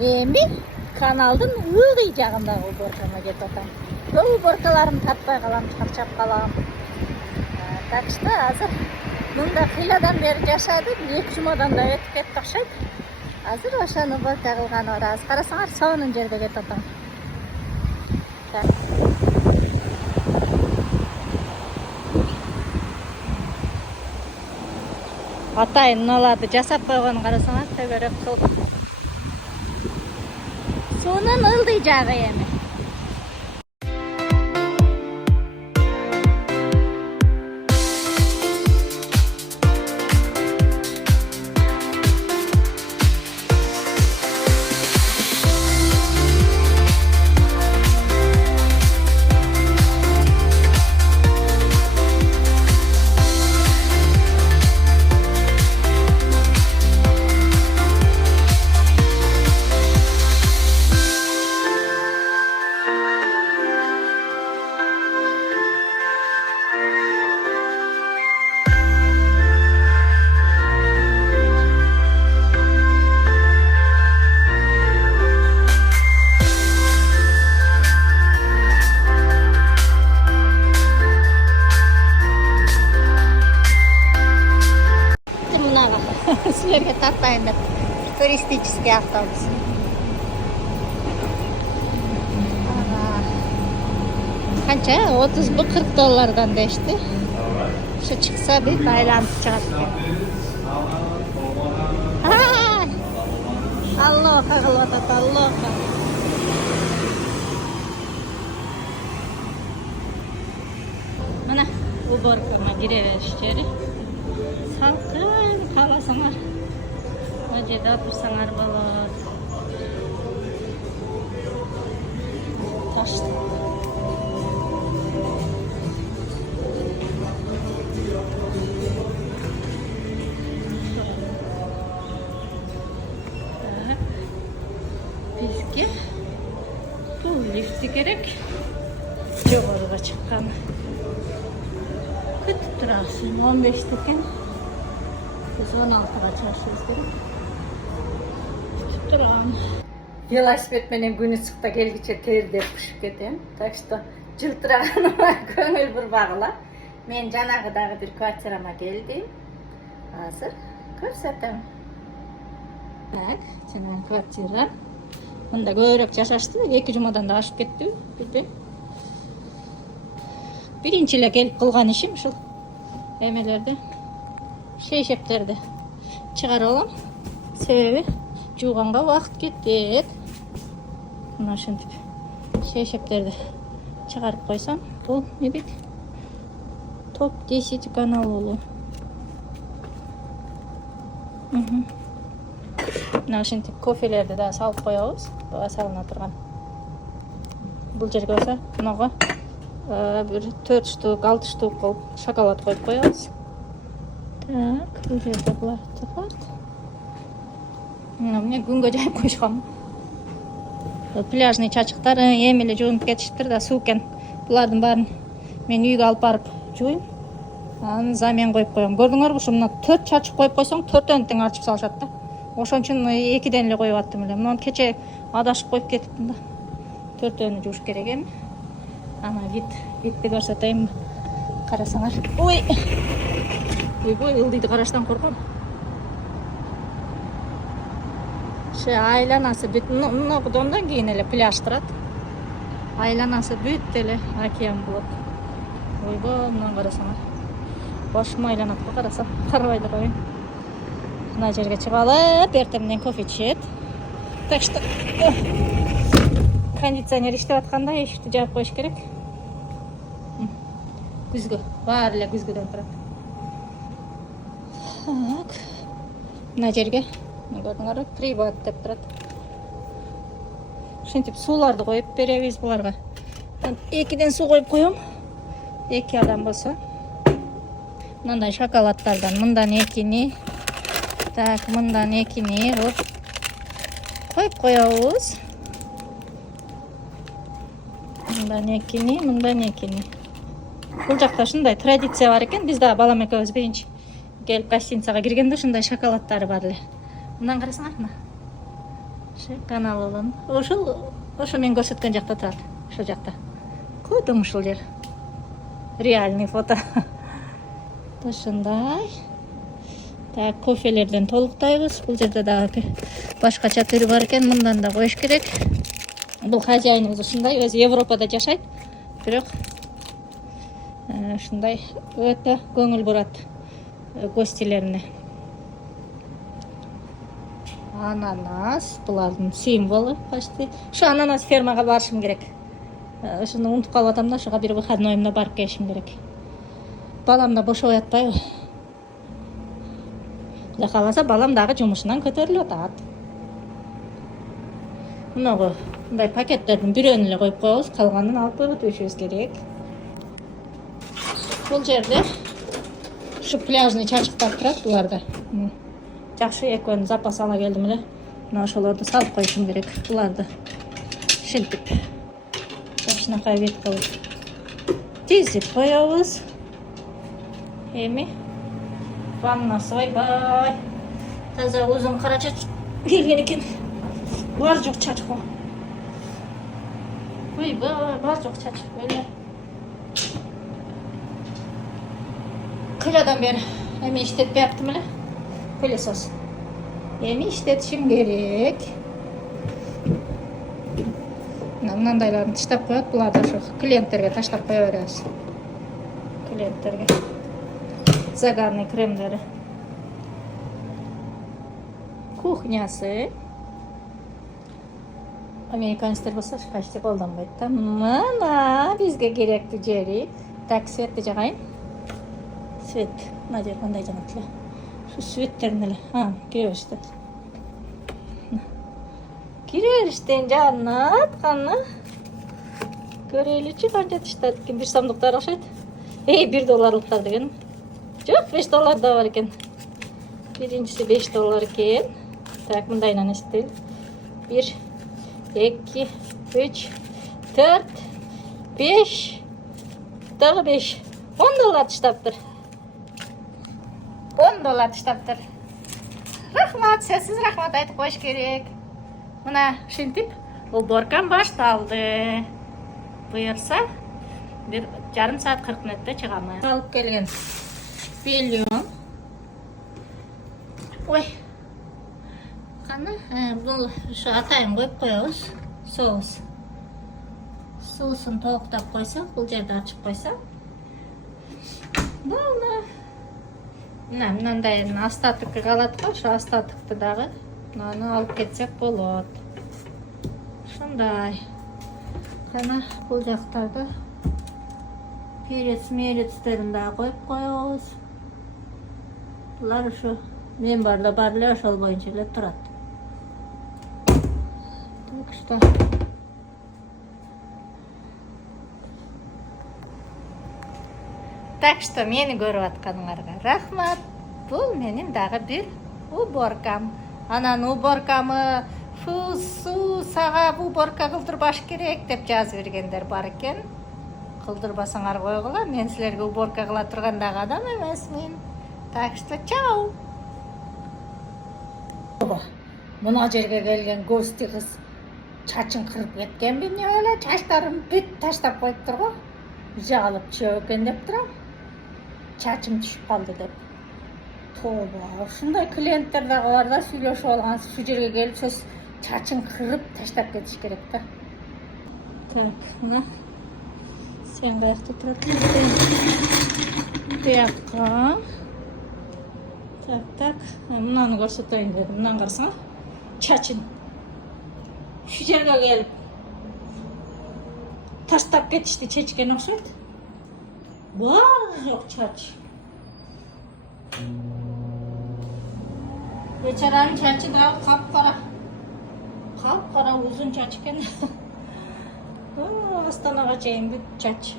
Эми каналдын ылдый жагындагы уборкама кетип атам. Көп уборкаларымды таппай калам, чарчап калам. Так что азыр мында кыйладан бери жашадым, 2 жумадан да өтүп кетти окшойт. Азыр ошону уборка кылганы бар. Азыр карасаңар сонун жерде кетип атам. Атайын мыналарды жасап койгонун карасаңар, төбөрөк кылып. Сонун ылдый жагы эми. Силерге тартайын деп, туристический автобус. Канча? 30-40 доллардан дешти. Шу чыкса бүт айланып чыгат экен. Аллоха кылып атат, аллоха. Мына уборкага кире бериш жери. Салкын каласаңар. Мына жерде отурсаңар болот. Ташты. Бизге бул лифти керек. Жогоруга чыккан. Күтүп турасың, 15 экен. Biz 16'da çalışıyoruz değil mi? Tutturam. Velosiped menen günü çıkta gelgiçe terde pişip ketem. Так что жылтырағаныма көңіл бір бағыла. Мен жанагыдагы bir квартирама келдим. Азыр көрсөтөм. Так, жанагы квартира. Мында көбүрөөк жашашты. 2 жумадан да ашып кетти, билбейм. Биринчи эле келип кылган ишим ушул эмелерди. Шейшептерди чыгарып алам. Себеби жууганга убакыт кетет. Мына ушинтип шейшептерди чыгарып койсом, бул не бит? Топ 10 канал болу. Мына ушинтип кофелерди да салып коебуз. Бага салына турган. Бул жерге болсо мынага bir 4 штук, 6 штук кылып шоколад коюп коебуз. Так, бұл жерде бұлақты бар. Міне күнге жайып қойшқам. Пляжный чачықтары емелі жуынып кетіштір да су кен. Бұлардың барын мен үйге алып барып жуым. Аны замен қойып қойым. Көрдіңер бұшы, мұна 4 чачық қойып қойсаң 4-тен тең арчып салышат да. Ошон үчүн 2-ден эле коюп аттым эле. Мынаны кече адашып коюп кетиптим да. 4-төнү жууш керек эми. Ана витти көрсөтөйүм. Карасаңар. Ой. Ой, ылдыйды караштан корком. Шы айланасы бүт, нокдомдан кийин эле пляж турат. Айланасы бүт эле океан болот. Ойбо, мындан карасаңар. Башым айланат го карасам, карабайлар коюйм. Мына жерге чыгып алып, эртемден кофе ичет. Так что кондиционер иштеп атканда эшикти жаап коюш керек. Күзгө, баары эле күзгөдөн турат. Так. Мына жерге көрдүңөрбү, приват деп турат. Ушинтип сууларды коюп беребиз буларга. 2ден суу коюп коем. 2 адам болсо. Мындай шоколадтардан мындан 2ни. Так, мындан 2ни коюп коебуз. Мындан 2ни, мындан 2ни. Бул жакта ушундай традиция бар экен. Биз да балам экөөбүз биринчи келип гостиницага киргенде ушундай шоколадтары бар эле. Мындан карасаңар, мына. канал болон. Ошо мен көрсөткөн жакта турат. Ошол жакта. Көрдүм ушул жер. Реальный фото. Ошондой. Так, кофелерден толуктайбыз. Бул жерде дагы башкача түрү бар экен, мындан да коюш керек. Бул хозяиныбыз ушундай, өзү Европада жашайт. Бирок ушундай өтө көңүл бурат гостилерине. Ананас, булардын символу почти. Ушу ананас фермага барышым керек. Ушуну унутуп калып атам да, ошого бир выходнойумда барып келишим керек. Балам да бошобой атпайбы. Кудай кааласа балам дагы жумушунан көтөрүлүп атат. Мынагы мындай пакеттердин бирөөнү эле коюп коебуз, калганын алып өтүшүбүз керек. Бул жерде ушу пляжный чачыктар турат буларда. Жакшы, экөөнү запас ала келдим эле. Мына ошолорду салып коюшум керек. Буларды шилтип. Ушунакай бет кылып тизип коебуз. Эми ваннасы ойбай. Таза узун кара чач келген экен. Бар жок чач го. Ойбай, бар жок чач. Эле. Кылядан бери эми иштетпей аптым эле. Пылесос. Эми иштетишим керек. Мынандайларын таштап коет, буларды ошо клиенттерге таштап кое беребиз. Клиенттерге. Загарный кремдери. Кухнясы. Американецтер болсо почти колдонбойт да. Мына бизге керектүү жери. Так, светти жагайын. Свет. Мына жер кандай жанат эле. Şu süvetlerin hele. Kire verişten. Kire verişten canat kanı. Göreyliçi kanca tıştadı ki bir sandıklar aşağıd. $1 degen. Çok $5 da var iken. Birincisi $5 iken. Tak bundayla istil. 1, 2, 3, 4, 5. Dağı 5. $10 tıştaptır. $10 tıştaptır. Rahmat, sessiz rahmat aytıp koyuş керек. Мына шилтип, уборкам башталды. Буйырса, 1,5 saat 40 мүнөттө чыгамын. Алып келген бельон. Ой. Каны, бул ушу атайын коюп коебуз. Соус. Соусын толуктап койсок, бул жерди ачып койсок. Мынандай остатыкы калат го, ошо остатыкты дагы мынаны алып кетсек болот. Ушундай. Кана бул жактарда перец-мерецтерин дагы коюп коебуз. Булар ушу мен бар эле ошол боюнча эле турат. Так что Так что мени көрүп атканыңарга рахмат. Бул менин дагы бир уборкам. Анан уборкамы суу сага уборка кылдырбаш керек деп жазып бергендер бар экен. Кылдырбасаңар койгула, мен силерге уборка кыла турган дагы адам эмесмин. Так что чао. Мына жерге келген гости кыз чачын кырып кеткен бе не эле, чачтарын бүт таштап коюптур го. Жаалып чөп экен деп турам. Чачым түшүп калды деп. Тоба, ушундай клиенттер дагы бар да, сүйлөшүп алган, шу жерге келип сөз чачын кырып таштап кетиш керек да. Так, мына сен каякта турасың? Буякка. Так, мынаны көрсөтөйүн дедим. Мынаны карасаңар. Чачын шу жерге келип таштап кетишти чечкен окшойт. Бар жок чач. Бечаранын чачы дагы капкара узун чач экен. Астанага чейин бүт чач.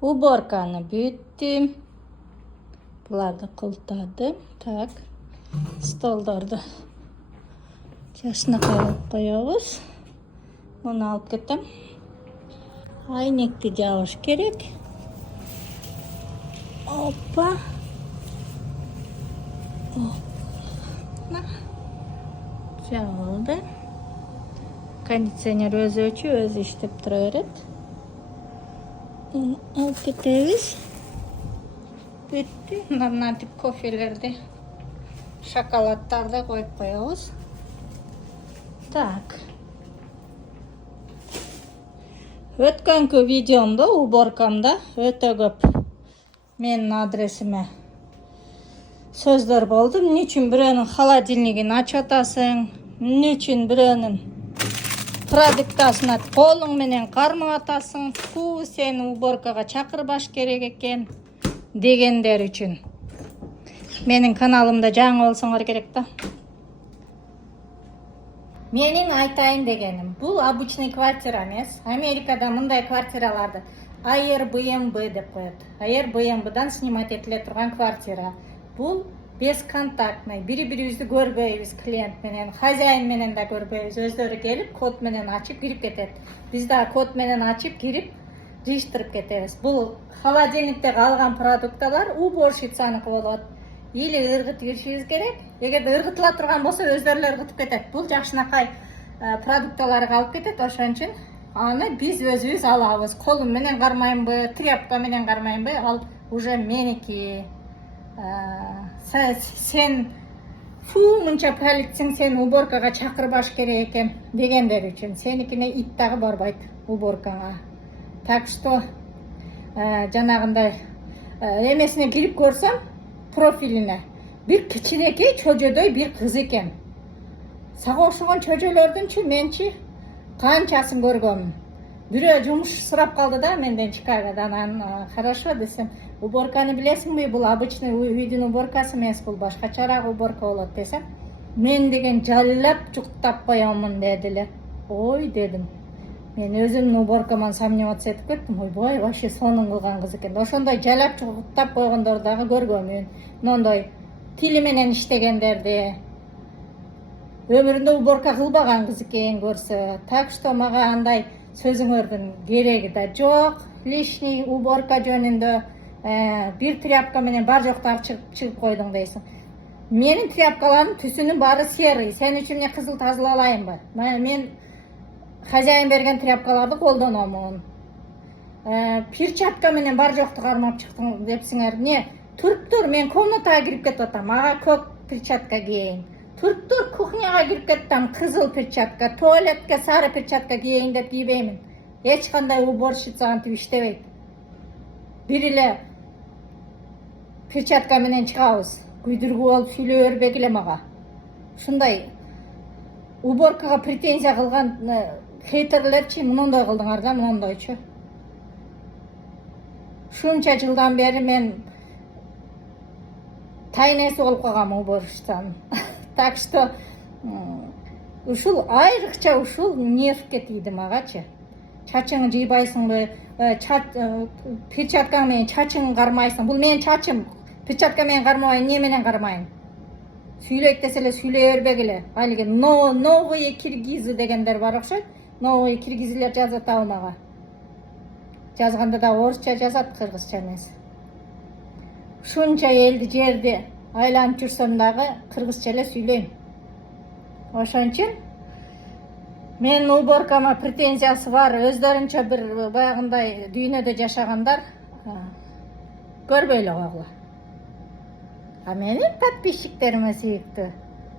Уборканы бүттүм. Буларды кылтадым. Так, столдорду жашына коюп коебуз. Муну алып кетем. Айнекти жабыш керек. Жабылды. Кондиционер өзі иштеп тура берет. Алып кетебиз. Бүтті. Мына тип кофелерди, шоколадтарды коюп коебуз. Так. Өткөнкү видеомда, уборкамда өтө көп менин адресиме сөздөр болду. Эмне үчүн бирөөнүн холодильнигин ачып атасың? Эмне үчүн бирөөнүн продуктасына колуң менен кармап атасың? Фу, сени уборкага чакырбаш керек экен дегендер үчүн. Менин каналымда жаңы болсоңор керек да. Менин айтайын дегеним, бул обычный квартира эмес. Америкада мындай квартираларды Airbnb деп коет. Airbnb-дан снимать этиле турган квартира. Бул бесконтактный, бири-бирибизди көрбөйбүз, клиент менен, хозяин менен да көрбөйбүз. Өздөрү келип, код менен ачып кирип кетет. Биз да код менен ачып кирип, жыйыштырып кетебиз. Бул холодильникте калган продукталар уборщицаныкы болот. Или ыргытып киришибиз керек. Эгерде ыргытыла турган болсо, өздөрү ыргытып кетет. Бул жакшынакай продукталары калып кетет, ошон үчүн аны биз өзүбүз алабыз. Колум менен кармайынбы, тряпка менен кармайынбы, ал уже меники. Сен мынча полицияң, сен уборкага чакырбаш керек экен дегендер үчүн. Сеникине ит дагы барбайт уборкаңа. Так что жанагындай эмесине кирип көрсөм, профилине бир кичинекей чөжөдөй бир кыз экен. Сага окшогон чөжөлөрдүнчү менчи канчасын көргөмүн. Бирөө жумуш сурап калды да менден Чикагодан. Анан хорошо десем, уборканы билесиңби? Бул обычный үйдүн уборкасы эмес, бул башкачараак уборка болот десем, мен деген жаллап жуктап коёмун дедиле. Ой дедим. Мен өзүмдүн уборкаман сомневаться этип кеттим. Ойбой, вообще сонун кылган кыз экен. Ошондой жалап жуктап койгондорду дагы көргөмүн. Мондой тили менен иштегендерди. Өмүрүндө уборка кылбаган кыз экен көрсө. Так что мага андай сөзүңөрдүн кереги да жок. Лишний уборка жөнүндө бир тряпка менен бар жоктарды чыгып койдуң дейсиң. Менин тряпкаларымдын түсүнүн баары серый. Сен үчүн эмне кызыл тазалалайынбы? Мен хозяин берген тряпкаларды колдономун. Перчатка менен бар жокту кармап чыктың депсиңер. Не? Туруп тур, мен комнатага кирип кетип атам. Мага көк перчатка кийин. Туруп тур, кухняга кирип кеттим, кызыл перчатка, туалетке сары перчатка кийин деп кийбеймин. Эч кандай уборщица антип иштебейт. Бир эле перчатка менен чыгабыз. Күйдүргү болуп сүйлөй бербегиле мага. Ушундай уборкага претензия кылган хейтерлерчи мындай кылдыңар да, мындайчы. Шунча жылдан бери мен тайнеси болуп калгам уборщицанын. Так что ушул айрыкча ушул нервке тийди магачы. Чачыңды жыйбайсыңбы, перчаткаң менен чачыңды кармайсың. Бул менин чачым. Перчатка менен кармабайын, эмне менен кармайын? Сүйлөйт десе эле сүйлөй бербегиле. Алиги новые киргизы дегендер бар окшойт. Новые киргизилер жазат мага. Жазганда да орусча жазат, кыргызча эмес. Шунча элди жерди айланып жүрсөм дагы кыргызча эле сүйлөйм. Ошон үчүн менин уборкама претензиясы бар. Өздөрүнчө бир баягындай дүйнөдө жашагандар көрбөй эле койгула. А менин подписчиктериме сүйүктүү.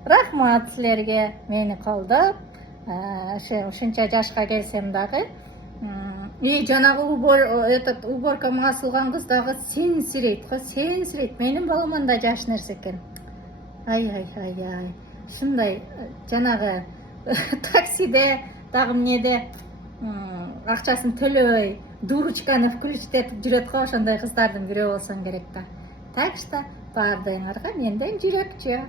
Рахмат силерге мени колдоп, ушунча жашка келсем дагы. И жанагы уборкамга асылган кыз дагы сенсирейт, сенсирейт. Менин баламан да жаш нерсе экен. Ай. Ушундай жанагы таксиде дагы эмнеде акчасын төлөбөй, дурочканы включтетип жүрөт го, ошондой кыздардын бирөө болсоң керек да. Так что баардыгыңарга менден жүрөкчө.